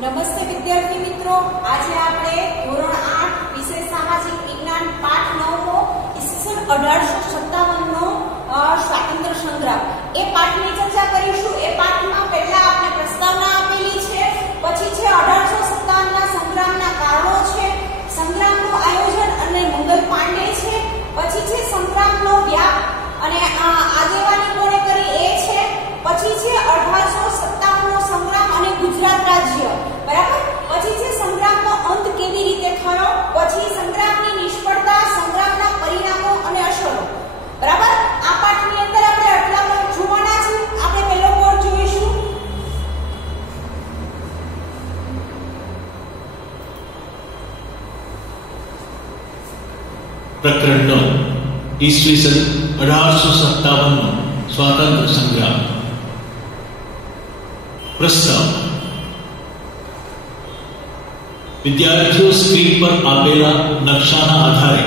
નમસ્તે વિદ્યાર્થી મિત્રો, આજે આપણે ધોરણ 8 વિષય સામાજિક વિજ્ઞાન પાઠ 9 ઈસવીસન 1857 નો સ્વાતંત્ર્ય સંગ્રામ એ પાઠની ચર્ચા કરીશું। એ પાઠમાં પહેલા આપણે પ્રસ્તાવના આપેલી છે, પછી છે 1857 ના સંગ્રામના કારણો છે, સંગ્રામનું આયોજન અને મંગલ પાંડે છે, પછી છે સંગ્રામનો વ્યાપ અને આગેવાની કોણે કરી એ છે, પછી છે 1857 નો સંગ્રામ અને ગુજરાત રાજ્ય, બરાબર। પછી છે સંગ્રામનો અંત કેવી રીતે થયો, પછી સંગ્રામની નિષ્ફળતા, સંગ્રામના પરિણામો અને અસરો, બરાબર। આ પાઠની અંદર આપણે આટલા પોઈન્ટ જોવાના છે। આપણે પહેલો પોઈન્ટ જોઈશું। પ્રકરણ 9 ઈસવીસન 1857 નો સ્વાતંત્ર્ય સંગ્રામ। પ્રસ્તાવ। વિદ્યાર્થીઓ સ્ક્રીન પર આપેલા નકશાના આધારે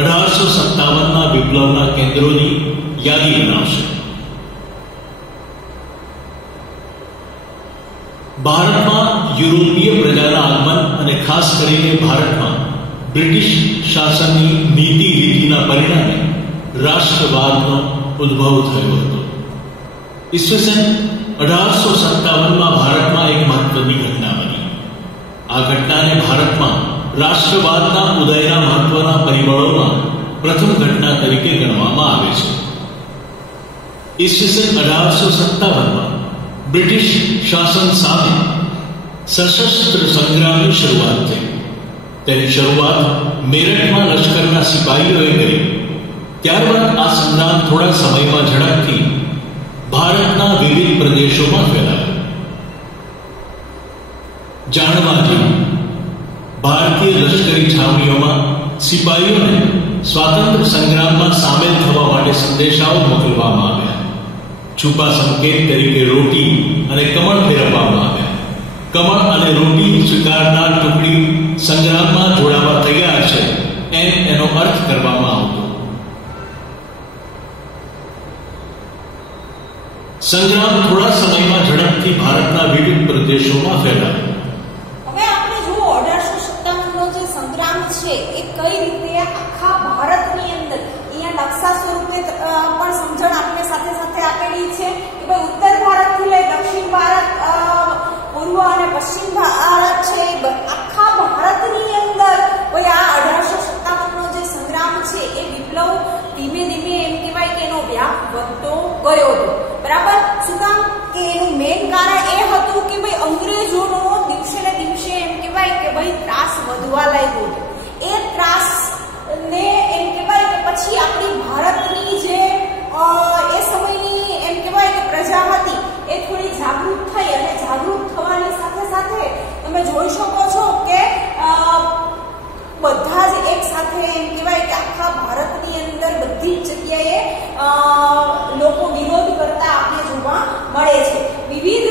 1857 ના વિપ્લવના કેન્દ્રોની યાદી બનાવશે। ભારતમાં યુરોપીય પ્રજાના આગમન અને ખાસ કરીને ભારતમાં બ્રિટિશ શાસનની નીતિ રીતિના પરિણામે રાષ્ટ્રવાદનો ઉદ્ભવ થયો હતો। ઈસવીસન 1857માં ભારતમાં એક મહત્વની ઘટના બની। આ ઘટનાને ભારતમાં રાષ્ટ્રવાદના ઉદયના મહત્વના પરિબળોમાં પ્રથમ ઘટના તરીકે ગણવામાં આવે છે। ઈસવીસન 1857માં બ્રિટિશ શાસન સામે સશસ્ત્ર સંગ્રામની શરૂઆત થઈ। તેની શરૂઆત મેરઠમાં લશ્કરના સિપાહીઓએ કરી। ત્યારબાદ આ સંગ્રામ થોડા સમયમાં ઝડપથી ભારતના વિવિધ પ્રદેશોમાં ફેલાયો। જાણવા જેવું, ભારતીય લશ્કરી છાવણીઓમાં સિપાહીઓને સ્વાતંત્ર્ય સંગ્રામમાં સામેલ થવા માટે સંદેશાઓ મોકલવામાં આવ્યા। છુપા સંકેત તરીકે રોટી અને કમળ ફેરવવામાં આવ્યા। કમળ અને રોટી સ્વીકારનાર ટુકડી સંગ્રામમાં જોડાવા તૈયાર છે એનો અર્થ કરવામાં આવતો। સંગ્રામ થોડા સમયમાં ઝડપથી ભારતના વિવિધ પ્રદેશોમાં ફેલાયો। હવે આપણે જુઓ 1857 નો જે સંગ્રામ છે એ કઈ રીતે આખા ભારતની અંદર અહીંયા નકશા સ્વરૂપે પણ સમજણ આપણે સાથે સાથે આપેલી છે કે ભાઈ ઉત્તર ભારતથી લઈ દક્ષિણ ભારત, પૂર્વ અને પશ્ચિમ ભારત છે, આખા ભારતની અંદર ભાઈ આ 1857 નો જે સંગ્રામ છે એ વિપ્લવ ધીમે ધીમે એમ કહેવાય કે એનો વ્યાપ વધતો ગયો હતો, બરાબર। શું કામ કે એનું મેઇન કારણ એ હતું કે ભાઈ અંગ્રેજોનો દિવસે ને દિવસે એમ કહેવાય કે ભાઈ ત્રાસ વધવા લાગ્યો। એ ત્રાસ ને એમ કહેવાય કે પછી આપણી ભારતની જે એ સમયની એમ કહેવાય કે પ્રજા હતી એ થોડી જાગૃત થઈ અને જાગૃત થવાની સાથે સાથે તમે જોઈ શકો છો કે બધા જ એક સાથે એમ કહેવાય કે આખા ભારતની અંદર બધી જ જગ્યાએ લોકો વિરોધ કરતા આપણે જોવા મળે છે। વિવિધ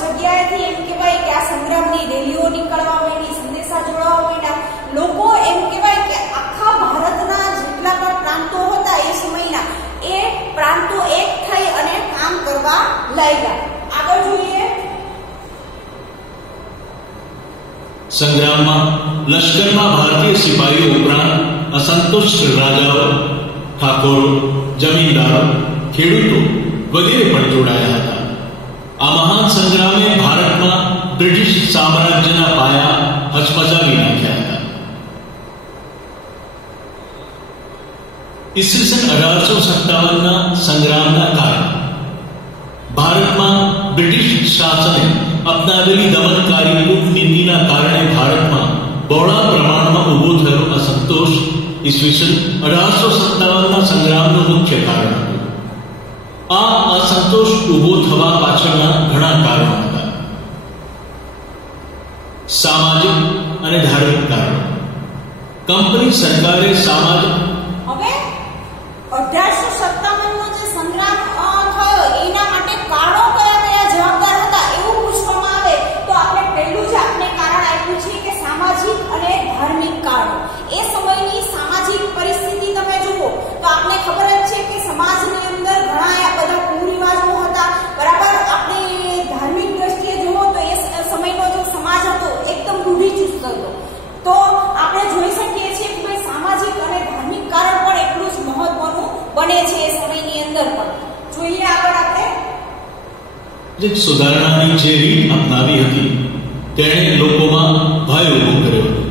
જગ્યાએથી એમ કહેવાય કે આ સંગ્રામની રેલીઓ નીકળવા માંડી, સંદેશા જોડાવા માંડ્યા। લોકો એમ કહેવાય કે આખા ભારતના જેટલા પણ પ્રાંતો હતા એ સમયના એ પ્રાંતો એક થઈ અને કામ કરવા લાગ્યા। આગળ જોઈએ। સંગ્રામમાં લશ્કરમાં ભારતીય સિપાહીઓ ઉપરાંત અસંતુષ્ટ રાજાઓ, ઠાકોરો, જમીનદારો, ખેડૂતો વગેરે પણ જોડાયા હતા। આ મહાન સંગ્રામે ભારતમાં બ્રિટિશ સામ્રાજ્યના પાયા હચમચાવી નાખ્યા હતા। ઈસવીસન 1857ના સંગ્રામના કારણે ભારતમાં બ્રિટિશ શાસને અપનાવેલી દમનકારી કૂટનીતિના કારણે ભારતમાં બહોળા પ્રમાણમાં ઉભો થયેલો અસંતોષ ઈસવીસન 1857ના સંગ્રામનું મુખ્ય કારણ હતું। આ અસંતોષ ઉભો થવા પાછળના ઘણા કારણો હતા। સામાજિક અને ધાર્મિક કારણો। કંપની સરકારે સામાજિક હવે 1857 નો જે સંગ્રામ થયો એના માટે કારણો કયા જવાબદાર હતા એવું પૂછવામાં આવે તો આપણે પહેલું જ આપણે કારણ આપ્યું છે કે સામાજિક અને ધાર્મિક કારણો। એ સમયની સામાજિક પરિસ્થિતિ તમે જુઓ તો આપણે ખબર જ છે કે સમાજની અંદર ઘણા બધા કુરિવાજો હતા, બરાબર। આપણે ધાર્મિક દ્રષ્ટિએ જુઓ તો એ સમયનો જે સામાજિક સુધારણાની જે રીત અપનાવી હતી તેણે લોકોમાં ભય ઉભો કર્યો હતો.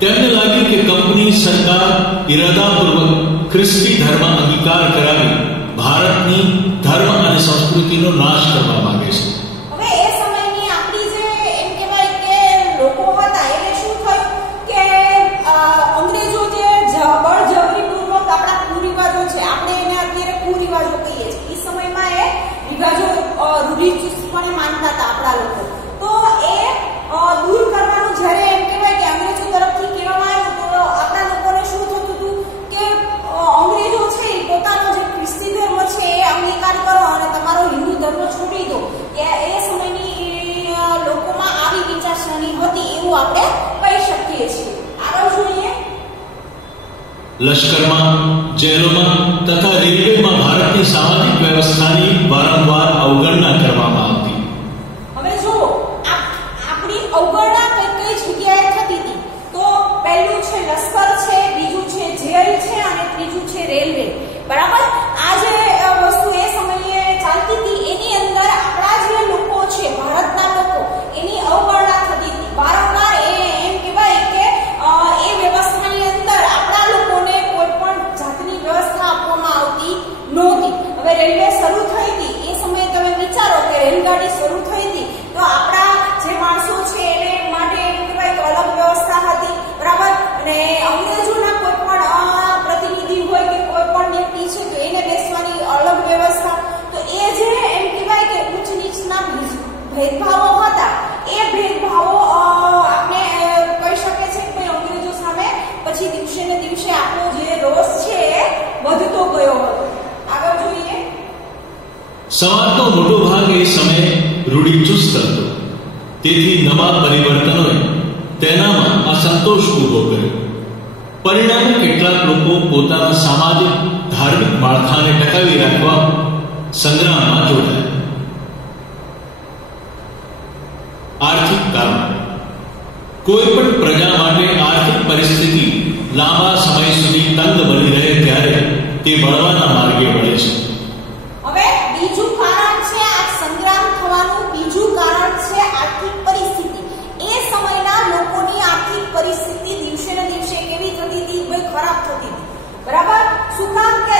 તેમને લાગ્યું કે કંપની સરકાર ઇરાદાપૂર્વક ખ્રિસ્તી ધર્મ અંગીકાર કરાવી ભારતની ધર્મ અને સંસ્કૃતિનો નાશ કરવા માંગે છે. હવે એ સમયની આપણી જે એમ કહેવાય કે લોકો હતા એને શું થયું કે અંગ્રેજો જે બળજબરીપૂર્વક આપણા કુરિવાજો છે, આપણે એને અત્યારે કુરિવાજો કહીએ છીએ, એ સમયમાં એ રિવાજો રૂઢિચુસ્તપણે માનતા હતા આપણા લોકો. તો એ દૂર કરવાનું જ્યારે એમ કહેવાય કે અંગ્રેજો તરફથી કહેવામાં આવ્યું તો આપણા લોકોને શું થતું હતું કે અંગ્રેજો છે એ પોતાનો જે ખ્રિસ્તી ધર્મ છે એ અંગીકાર કરો અને તમારો હિન્દુ ધર્મ છોડી દો. એ સમયની લોકોમાં આવી વિચારસરણી હતી એવું આપણે કહી શકીએ છીએ. આગળ જોઈએ. લશ્કરમાં, જેલોમાં તથા રેલવેમાં ભારતની સામાજિક વ્યવસ્થાની વારંવાર અવગણના કરવામાં આવતી. હવે જો આપણી અવગણના કઈ જગ્યાએ થતી હતી તો પહેલું છે લશ્કર છે, બીજું છે જેલ છે અને ત્રીજું છે રેલવે. બરાબર. આ જે વસ્તુ એ સમયે ચાલતી હતી એની અંદર આપણા જે લોકો છે, ભારતના લોકો, એની અવગણના થતી હતી. વારંવાર એમ કહેવાય કે એ વ્યવસ્થાની અંદર આપણા લોકોને કોઈ પણ જાતની વ્યવસ્થા આપવામાં આવતી નહોતી. હવે રેલવે શરૂ થઈ હતી એ સમયે તમે વિચારો કે રેલગાડી શરૂ થઈ હતી તો આપણા જે માણસો છે એને માટે એમ કહેવાય કે અલગ વ્યવસ્થા હતી. બરાબર. અને અંગ્રેજોના કોઈ પણ પ્રતિનિધિ હોય કે કોઈ પણ વ્યક્તિ છે તો એને બેસવાની અલગ વ્યવસ્થા. તો એ જે એમ કહેવાય કે ઉચ્ચ નીચના ભેદભાવો હતા એ ભેદભાવો આપણે કહી શકે છે કે અંગ્રેજો સામે પછી દિવસે ને દિવસે આપણો જે રોષ છે એ વધતો ગયો હતો. આગળ જોઈએ. સમાજનો મોટો ભાગ એ સમયે રૂઢિચુસ્ત હતો. તેથી નવા પરિવર્તનોએ તેનામાં અસંતોષ ઉભો કર્યો. પરિણામે કેટલાક લોકો પોતાના સામાજિક ધાર્મિક માળખાને ટકાવી રાખવા સંગ્રામમાં જોડાયા. આર્થિક કારણ. કોઈ પણ પ્રજા માટે આર્થિક પરિસ્થિતિ લાંબા સમય સુધી તંગ બની રહે ત્યારે તે બળવાના માર્ગે વળે છે. હવે બીજું કારણ છે આ સંગ્રામ થવાનું બીજું કારણ છે આર્થિક પરિસ્થિતિ. એ સમયના લોકોની આર્થિક પરિસ્થિતિ દિવસે ને દિવસે કેવી થતી હતી? ભાઈ ખરાબ થતી હતી. બરાબર. શું કામ કે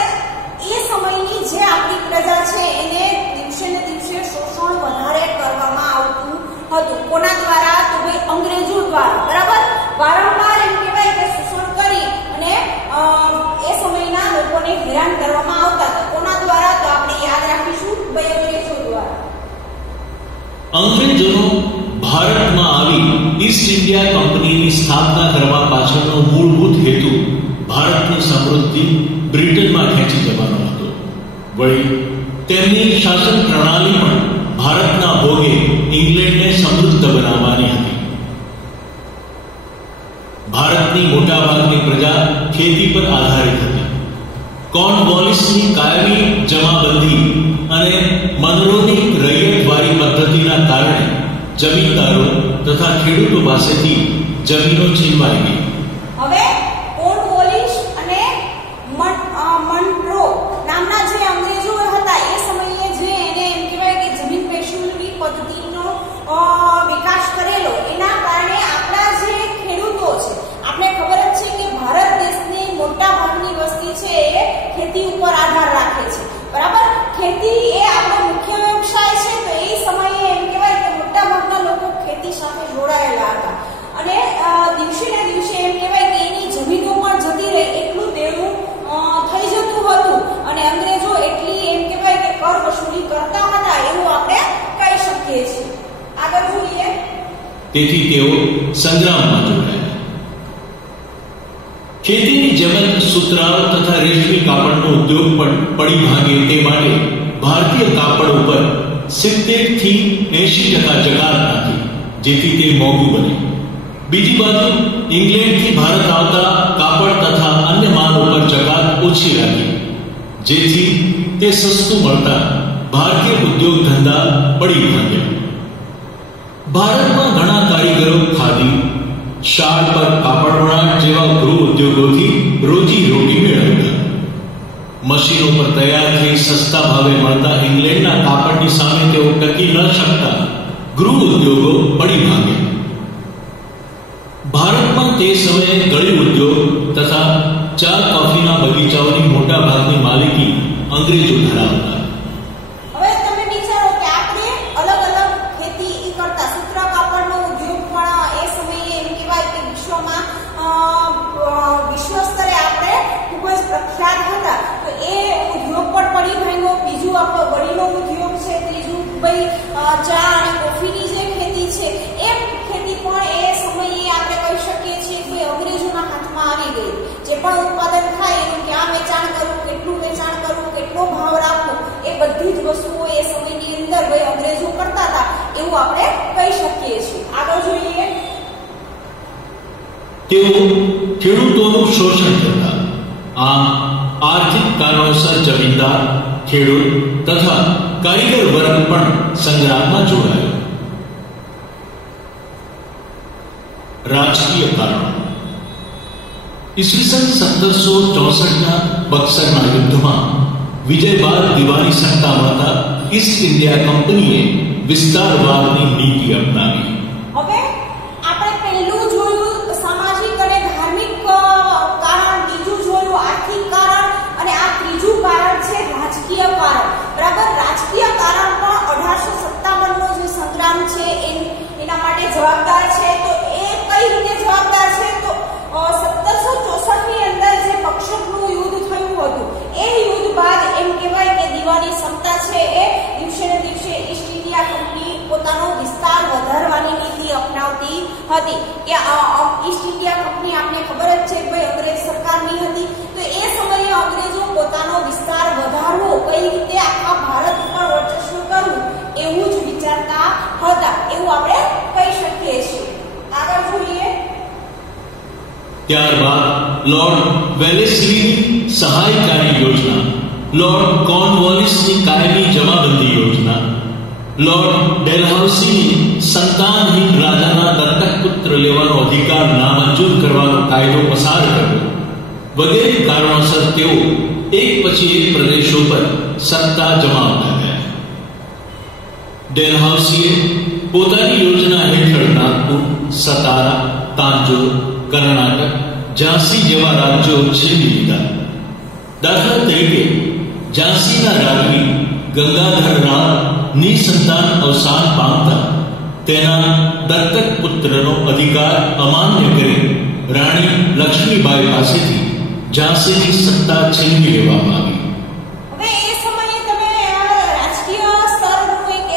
એ સમયની જે આપણી પ્રજા છે એને દિવસે ને દિવસે શોષણ વધારે કરવામાં આવતું હતું. કોના દ્વારા? તો ભાઈ અંગ્રેજો દ્વારા. બરાબર. વારંવાર એમ કહેવાય કે શોષણ કરી અને એ સમયના લોકોને હેરાન કરવામાં આવતા. તો કોના દ્વારા? તો આપણે યાદ રાખીશું ભાઈ અંગ્રેજો દ્વારા. અંગ્રેજોનો ભારતમાં આવી ઈસ્ટ ઇન્ડિયા કંપનીની સ્થાપના કરવા પાછળનો મૂળભૂત હેતુ ભારતની સમૃદ્ધિ બ્રિટનમાં ખેંચી જવાનો હતો. વળી તેમની શાસન પ્રણાલી પણ ભારતના ભોગે ઇંગ્લેન્ડને સમૃદ્ધ બનાવવાની હતી. ભારતની મોટાભાગની પ્રજા ખેતી પર આધારિત હતી. કોર્નવોલિસની કાયમી જમાબંધી અને મનરોની રૈયતવારી પદ્ધતિના કારણે જમીનદારો તથા ખેડૂતો પાસેથી જમીનો છીનવાઈ ગઈ. હવે કોર્નવોલિસ અને મનરો નામના જે અંગ્રેજો હતા એ સમયે જે એને એમ કહેવાય કે જમીન વહેંચણી પદ્ધતિનો વિકાસ કરેલો એના કારણે આપણા જે ખેડૂતો છે, આપણે ખબર જ છે કે ભારત દેશની મોટા ભાગની વસ્તી છે એ ખેતી ઉપર આધાર રાખે છે. બરાબર. ખેતી એ આપણો મુખ્ય વ્યવસાય છે. તો એ સમયે એમ કહેવાય કે મોટા ભાગના લોકો ખેતી સાથે જોડાયેલા હતા અને દિવસે ને દિવસે એમ કહેવાય કે એની જમીનો પણ જતી રહે એટલું દેવું થઈ જતું હતું અને અંગ્રેજો એટલી એમ કહેવાય કે કર વસૂલી કરતા હતા એવું આપણે કહી શકીએ છીએ. આગળ જોઈએ. તેથી તેઓ સંગ્રામમાં જોડાયા. ખેતીની જમીન સૂતરાળ તથા રેશમી કાપડનો ઉદ્યોગ પણ પડી ભાગે તે માટે ભારતીય કાપડ ઉપર 70 થી 80% જકાત નાખી, જેથી તે મોંઘું બને. બીજી બાજુ ઇંગ્લેન્ડથી ભારત આવતા કાપડ તથા અન્ય માલ ઉપર જકાત ઓછી રાખી, જેથી તે સસ્તું મળતા ભારતીય ઉદ્યોગ ધંધા પડી ભાગ્યા. ભારતમાં ઘણા કારીગરો ખાદી, શાળ પર કાપડ વણાટ જેવા ગૃહ ઉદ્યોગોથી રોજી રોટી મેળવતા. મશીનો પર તૈયાર થઈ સસ્તા ભાવે મળતા ઇંગ્લેન્ડના કાપડની સામે તેઓ ટકી ન શકતા ગૃહ ઉદ્યોગો પડી ભાગ્યા. ભારતમાં તે સમયે ગળી ઉદ્યોગ તથા ચા કોફીના બગીચાઓની મોટા ભાગની માલિકી અંગ્રેજો ધરાવતા. હવે તમે વિચારો કે આપણે અલગ અલગ ખેતી કરતા સૂત્ર કાપડનો ઉદ્યોગ પણ એ સમયે એમ કહેવાય કે વિશ્વમાં વિશ્વ સ્તરે આપણે ખૂબ જ પ્રખ્યાત હતા. તો એ ઉદ્યોગ પણ પડી ભાંગ્યો. બીજું આપણો ગળીનો ઉદ્યોગ છે. ત્રીજું ભાઈ ચા અને કોફીની જે ખેતી છે એ ખેતી પણ એ સમયે આપણે કહી શકીએ છીએ કે અંગ્રેજોના હાથમાં આવી ગઈ. જે પણ ઉત્પાદન થાય એનું ક્યાં વેચાણ કરવું, કેટલું વેચાણ કરવું, કેટલો ભાવ રાખવો, એ બધી જ વસ્તુઓ એ સમયની અંદર ભાઈ અંગ્રેજો કરતા હતા એવું આપણે કહી શકીએ છીએ. આગળ જોઈએ. તેઓ ખેડૂતોનું શોષણ કરતા. આમ આર્થિક કારણોસર જમીનદાર, ખેડૂત તથા કારીગર વર્ગ પણ સંગ્રામમાં જોડાયો. રાજકીય કારણો. ઈસવીસન 1764ના બક્સરના યુદ્ધમાં વિજય બાદ દિવાની સત્તા મળતા ઈસ્ટ ઇન્ડિયા કંપનીએ વિસ્તારવાદની નીતિ અપનાવી. હવે આપણે પહેલું જોયું સામાજિક અને ધાર્મિક કારણ, બીજું જોયું આર્થિક કારણ અને આ ત્રીજું કારણ છે રાજકીય કારણ. બરાબર. રાજકીય કારણ પણ 1857નો જે સંગ્રામ છે એના માટે જવાબદાર છે. તો એ કઈ રીતે જવાબદાર છે? તો 1764ની અંદર જે બક્સરનું યુદ્ધ થયું હતું એ યુદ્ધ બાદ એમ કહેવાય કે દીવાની સત્તા છે એ દિવસે ને દિવસે ઈસ્ટ ઇન્ડિયા કંપની પોતાનો વિસ્તાર વધારવાની નીતિ અપનાવતી હતી. કે ઈસ્ટ ઇન્ડિયા કંપની આપને ખબર જ છે ભાઈ અંગ્રેજ સરકારની હતી. તો એ સમયે અંગ્રેજો પોતાનો વિસ્તાર વધારવો, કઈ રીતે આખા ભારત ઉપર વર્ચસ્વ કરવું એવું જ વિચારતા હતા એવું આપણે કહી શકીએ છીએ. આગળ જોઈએ. ત્યારબાદ લોર્ડ વેલેસ્લીની સહાયકારી યોજના, લોર્ડ કોર્નવોલિસની કાયમી જમાબંધી યોજના, લોર્ડ ડેલહાઉસીની સંતાનહીન રાજાના દત્તક પુત્ર લેવાનો અધિકાર નામંજૂર કરવાનો કાયદો પસાર કર્યો વગેરે કારણોસર તેઓ એક પછી એક પ્રદેશો પર સત્તા જમાવતા ગયા. ડેલહાઉસીએ પોતાની યોજના હેઠળ નાગપુર, સતારા, તાંજોર, કર્ણાટક, ઝાંસી જેવા રાજ્યો છીનવી લીધા. દાખલા તરીકે ઝાંસીના રાજવી ગંગાધર રાવ નિસંતાન અવસાન પામતા તેના દત્તક પુત્રનો અધિકાર અમાન્ય કરી રાણી લક્ષ્મીબાઈ પાસેથી ઝાંસીની સત્તા છીનવી લેવામાં આવી. હવે એ સમયે તમે રાજકીય સ્તરનું એક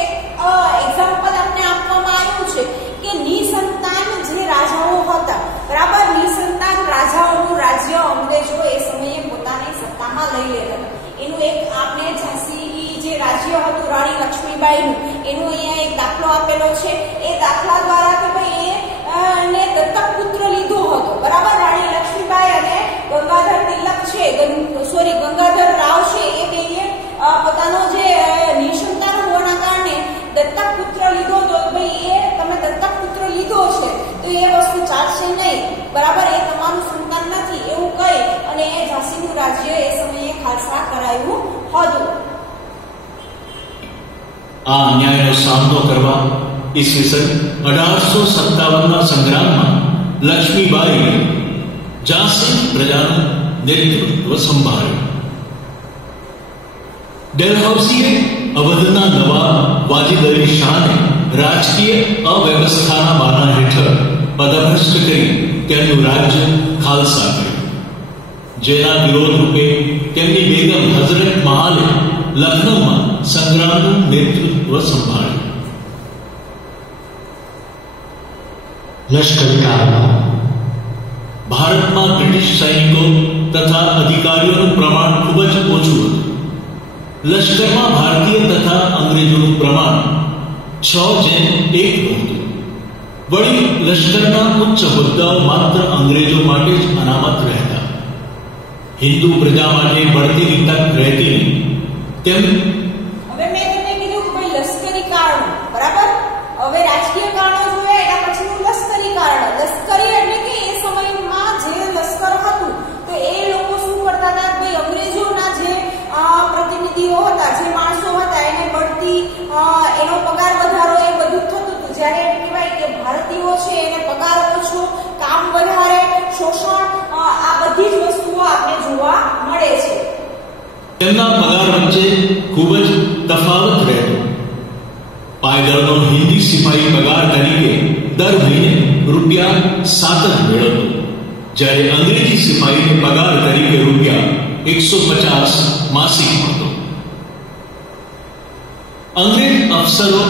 એક્ઝામ્પલ આપને આપવામાં આવ્યું છે કે નિસંતાન જે રાજાઓ હતા, બરાબર, નિસંતાન રાજાઓનું રાજ્ય અંગ્રેજો એ સમયે પોતાની સત્તામાં લઈ લેતા. એનું એક આપણે ઝાંસી જે રાજ્ય હતું રાણી લક્ષ્મીબાઈનું એનો અહીંયા એક દાખલો આપેલો છે. એ દાખલા દ્વારા કે ભાઈ એને દત્તક પુત્ર લીધો હતો, બરાબર. રાણી લક્ષ્મીબાઈ અને ગંગાધર તિલક છે, ગંગાધર રાવ છે, એ બેને પોતાનો જે નિસંતાન હોવાના કારણે દત્તક પુત્ર લીધો તો ભાઈ એ તમે દત્તક પુત્ર લીધો છે તો એ વસ્તુ ચાલશે નહીં, બરાબર, એ તમારું સંતાન નથી એવું કહી અને એ ઝાંસીનું રાજ્ય એ સમયે ખાલસા કરાયું હતું. આ અન્યાયનો સામનો કરવા ઈસવીસન 1857ના સંગ્રામમાં લક્ષ્મીબાઈએ ઝાંસી પ્રજાનું નેતૃત્વ સંભાળ્યું. ડેલહાઉસીએ અવધના નવાબ વાજિદ અલી શાહને રાજકીય અવ્યવસ્થાના બહાના હેઠળ પદભ્રષ્ટ કરી તેમનું રાજ્ય ખાલસા કર્યું. જેના વિરોધ રૂપે તેમની બેગમ હઝરત મહાલે લખનૌમાં સંગ્રામનું નેતૃત્વ સંભાળ્યું. લશ્કરી કારનામા. ભારતમાં બ્રિટિશ સૈનિકો તથા અધિકારીઓનું પ્રમાણ ખૂબ જ ઓછું હતું. લશ્કરમાં ભારતીય તથા અંગ્રેજોનું પ્રમાણ 6:1 હતું. વળી લશ્કરના ઉચ્ચ હોદ્દાઓ માત્ર અંગ્રેજો માટે જ અનામત રહેતા. હિન્દુ પ્રજા માટે બઢતીની તક રહેતી નહીં. તેમ હવે મેં તમને કીધું કે ભાઈ લશ્કરી કારણો, બરાબર. હવે રાજકીય કારણો જોયા એના પછીનું લશ્કરી કારણો. લશ્કરી એટલે કે એ સમયમાં જે લશ્કર હતું તો એ લોકો શું કરતા હતા, ભાઈ અંગ્રેજોના જે તેમના પગાર વચ્ચે ખૂબ જ તફાવત રહેતો. પાયદળનો હિન્દી સિપાહી પગાર તરીકે દર મહિને ₹7 મેળવતો, જ્યારે અંગ્રેજી સિપાહીને પગાર તરીકે ₹150 માસિક મળતો. અંગ્રેજ અફસરો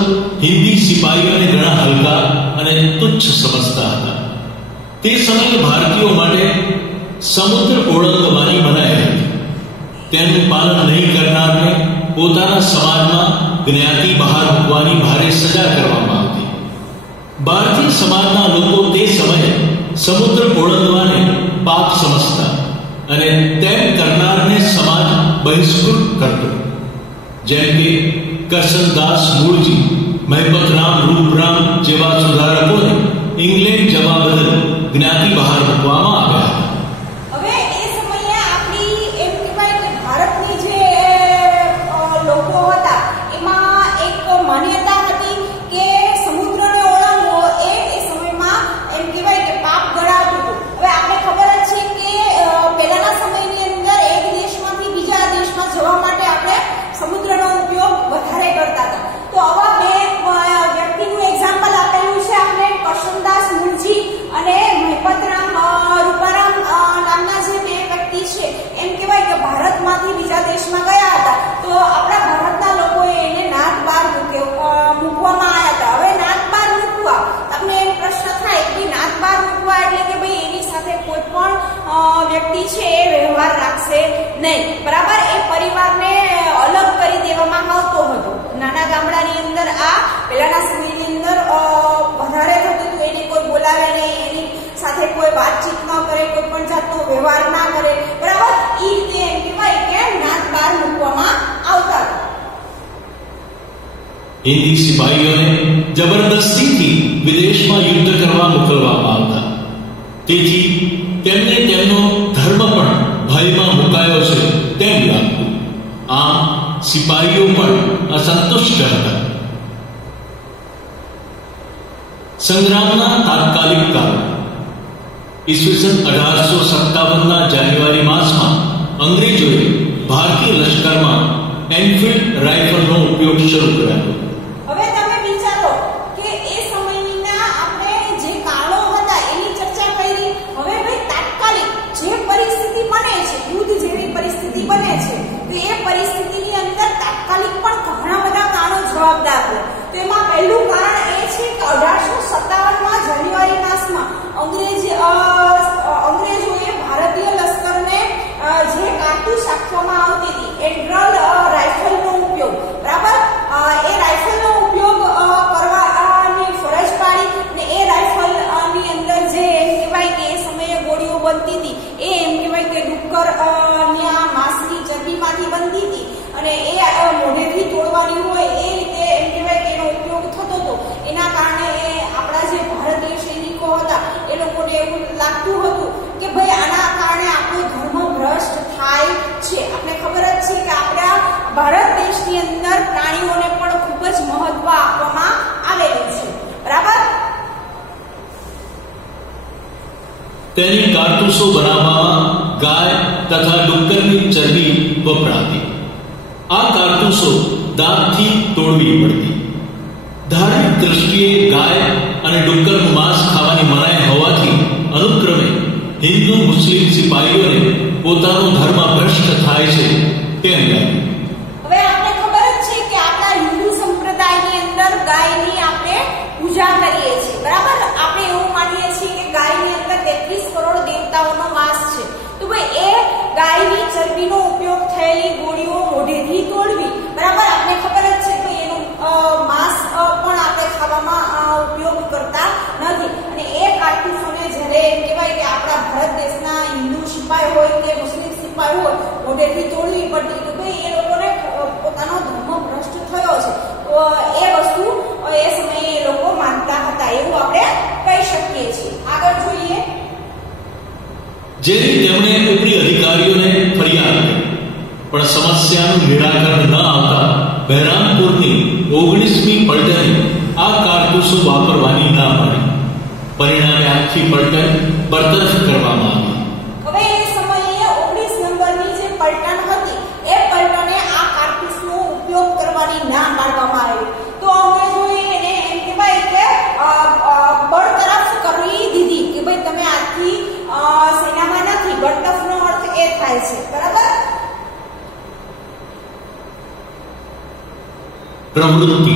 હિન્દી સિપાહીઓને ઘણા હલકા અને તુચ્છ સમજતા હતા. તે સમયે ભારતીયો માટે સમુદ્ર ઓળંગવાની મનાઈ હતી. તેનું પાલન નહીં કરનારને પોતાના સમાજમાં જ્ઞાતિ બહાર મૂકવાની ભારે સજા કરવામાં આવતી. ભારતીય સમાજના લોકો તે સમયે સમુદ્ર ઓળંગવાને પાપ સમજતા અને તેમ કરનારને સમાજ બહિષ્કૃત કરતો. જેમ કે કરસનદાસ મૂળજી, મહેપતરામ રૂપરામ જેવા સુધારકોને ઇંગ્લેન્ડ જવા બદલ જ્ઞાતિ બહાર મૂકવામાં આવ્યા હતા. હવે એ સમયે આપણી એમ કહેવાય કે ભારતની જે લોકો હતા એમાં એક માન્યતા હતી કે સમુદ્રને ઓળંગવો એ સમયમાં એમ કહેવાય કે પાપ ગણાતું હતું. હવે આપણે ખબર જ છે કે પહેલાના સમયની અંદર એક દેશમાંથી બીજા દેશમાં જવા માટે આપણે સમુદ્રનો ઉપયોગ વધારે કરતા હતા. તો આવા બે વ્યક્તિનું એક્ઝામ્પલ આપેલું છે આપણે, કરસનદાસ મૂળજી અને મહેપતરામ રૂપારામ નામના જે બે વ્યક્તિ છે. એમ કહેવાય કે ભારતમાંથી બીજા દેશમાં ગયા હતા, તો આપણા ભારતના લોકોએ એને નાત બહાર મૂકવામાં આવ્યા હતા. હવે નાત બહાર મૂકવા, તમને એ પ્રશ્ન થાય કે નાત બહાર મૂકવા એટલે કે ભાઈ એની સાથે કોઈ પણ વ્યક્તિ છે એ વ્યવહાર રાખશે નહીં, બરાબર. એ પરિવારને અલગ કરી દેવામાં આવતો હતો. નાના ગામડાની અંદર આ પહેલાના સમયની અંદર વધારે થતું હતું. એને કોઈ બોલાવે નહીં, એની સાથે કોઈ વાતચીત ન કરે, કોઈ પણ જાતનો વ્યવહાર ના કરે, બરાબર. એ રીતે એમ કહેવાય કે નાત બહાર મૂકવામાં આવતા હતા. હિન્દી સિપાહીઓને જબરદસ્તીથી વિદેશમાં યુદ્ધ કરવા મોકલવામાં આવતા. તેથી તેમને તેમનો ધર્મ પણ ભયમાં મુકાયો છે તેમ લાગતું. આમ સિપાહીઓ પણ અસંતુષ્ટ હતા. સંગ્રામના તાત્કાલિક કારણ. ઈસવીસન 1857ના જાન્યુઆરી માસમાં અંગ્રેજોએ ભારતીય લશ્કરમાં એનફિલ્ડ રાઇફલનો ઉપયોગ શરૂ કર્યો. હવે તમે વિચારો કે એ સમયના આપણે જે કાળો હતા એની ચર્ચા કરી. હવે ભાઈ તાત્કાલિક જે પરિસ્થિતિ બને છે, યુદ્ધ જેવી પરિસ્થિતિ બને છે, તો એ પરિસ્થિતિની અંદર તાત્કાલિક પણ ઘણા બધા કારણો જવાબદાર હોય. તો એમાં પહેલું કારણ એ છે કે 1857માં જાન્યુઆરી માસમાં અંગ્રેજોએ ભારતીય લશ્કરને જે કારતૂસ આપવામાં આવતી હતી એન્ડ્રલ રાઇફલનો ઉપયોગ, બરાબર, એ રાઇફલનો ઉપયોગ કરવાની ફરજ પાડી. ને એ રાઇફલની અંદર જે એમ કહેવાય કે એ સમયે ગોળીઓ બનતી હતી એ એમ કહેવાય કે ડુક્કરની આ માંસની ચરબીમાંથી બનતી હતી અને એ મોઢેથી તોડવાની હોય એ રીતે એમ કહેવાય કે એનો ઉપયોગ થતો હતો. એના કારણે આપણા જે ભારતીય સૈનિકો હતા એ લોકોને એવું લાગતું હતું કે ભાઈ આના કારણે આપણો ધર્મ ભ્રષ્ટ થાય છે. આપણે ખબર જ છે કે આપણા ભારત દેશની અંદર પ્રાણીઓને પણ ખૂબ જ મહત્વ આપવામાં આવેલું છે, બરાબર. તેની કારતૂસો બનાવવામાં ગાય તથા ડુક્કરની ચરબી વપરાતી. આ કારતૂસો દાંતથી તોડવી પડતી. ધાર્મિક દ્રષ્ટિએ ગાય અને ડુક્કરનું માંસ ખાવાની મનાઈ હોવાથી અનુક્રમે હિન્દુ મુસ્લિમ સિપાહીઓને પોતાનો ધર્મ ભ્રષ્ટ થાય છે તેમ લાગ્યું. હવે આપણે ખબર જ છે કે આપણા હિન્દુ સંપ્રદાયની અંદર ગાયની આપણે પૂજા કરીએ છીએ, બરાબર. આપણે એવું માનીએ છીએ કે ગાયની અંદર 33 કરોડ દેવતાઓનો વાસ છે. તો ભાઈ એ ગાયની ચરબીનો ઉપયોગ થયેલી ગોળીઓ મોઢેથી તોડવી, બરાબર. આપણે ખબર જ છે કે એનું માંસ પણ આપણે ખાવામાં ઉપયોગ કરતા નથી. અને એ કારતૂસોને જ્યારે એમ કહેવાય કે આપણા ભારત દેશના હિન્દુ સિપાહી હોય કે મુસ્લિમ સિપાહી હોય મોઢેથી તોડવી પડતી. તો ભાઈ એ લોકોને પોતાનો ધર્મ ભ્રષ્ટ થયો છે. તો એ વસ્તુ એ સમયે એ લોકો માનતા હતા એવું આપણે કહી શકીએ છીએ. આગળ જોઈએ. જેથી તેમણે ઉપરી અધિકારીઓને ફરિયાદ કરી, પણ સમસ્યાનું નિરાકરણ ન આવતા બહેરામપુરની 19મી પલટને આ કારતૂસો વાપરવાની ના પાડી. પરિણામે આખી પલટન બરતરફ કરવામાં આવી. હવે એ સમયે 19 નંબરની જે પલટન હતી એ પલટન પ્રવૃત્તિ.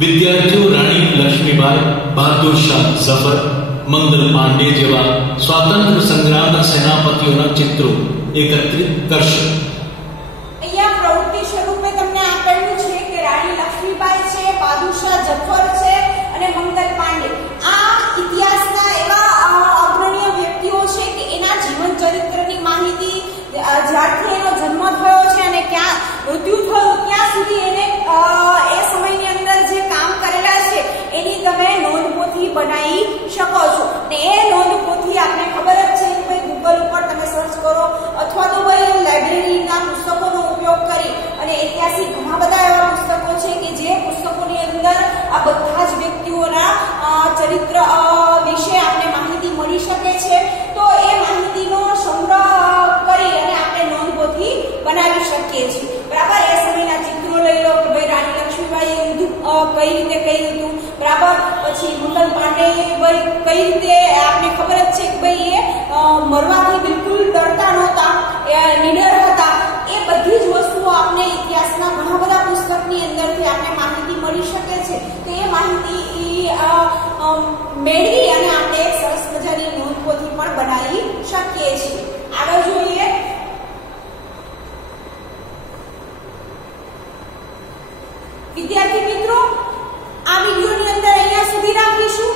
વિદ્યાર્થીઓ રાણી લક્ષ્મીબાઈ, બહાદુર શાહ ઝફર, મંગલ પાંડે જેવા સ્વાતંત્ર્ય સંગ્રામના સેનાપતિઓના ચિત્રો એકત્રિત કરશે. અહીંયા પ્રવૃત્તિ સ્વરૂપે તમને આપેલું છે કે રાણી લક્ષ્મીબાઈ છે, બહાદુર શાહ ઝફર છે અને મંગલ પાંડે. આ ઇતિહાસના એવા અગ્રણીય વ્યક્તિઓ છે કે એના જીવન ચરિત્રની માહિતી, જ્યારથી એનો જન્મ થયો છે અને ક્યાં મૃત્યુ થયું ત્યાં સુધી એને એ સમયની અંદર જે કામ કરેલા છે એની તમે નોંધપોથી બનાવી શકો છો. ને એ નોંધપોથી આપને ખબર જ છે કે ભાઈ ગૂગલ ઉપર તમે સર્ચ કરો અથવા તો ભાઈ લાઇબ્રેરીના પુસ્તકોનો ઉપયોગ કરી અને ઐતિહાસિક ઘણા બધા એવા પુસ્તકો છે કે જે પુસ્તકોની અંદર આ બધા જ વ્યક્તિઓના ચરિત્ર વિશે આપને માહિતી મળી શકે છે. તો એ માહિતીનો સંગ્રહ કરી અને આપણે નોંધપોથી બનાવી શકીએ છીએ. બરાબર. એ સમયના ચિત્રો લઈ લો કે ભાઈ રાણી લક્ષ્મીબાઈએ યુદ્ધ કઈ રીતે કર્યું હતું. બરાબર. પછી મંગલ પાંડે ભાઈ કઈ રીતે, આપને ખબર જ છે કે ભાઈ એ મરવાથી બિલકુલ ડરતા નહોતા, એ નિડર હતા. એ બધી જ વસ્તુઓ આપણે ઇતિહાસના ઘણા બધા પુસ્તકની અંદરથી આપણે માહિતી મળી શકે છે. તો એ માહિતી મેળવી અને આપણે એક સરસ મજાની નોંધપોથી પણ બનાવી શકીએ છીએ. આગળ જોઈએ. વિદ્યાર્થી મિત્રો, આ વિડીયોની અંદર અહીંયા સુધી રાખીશું.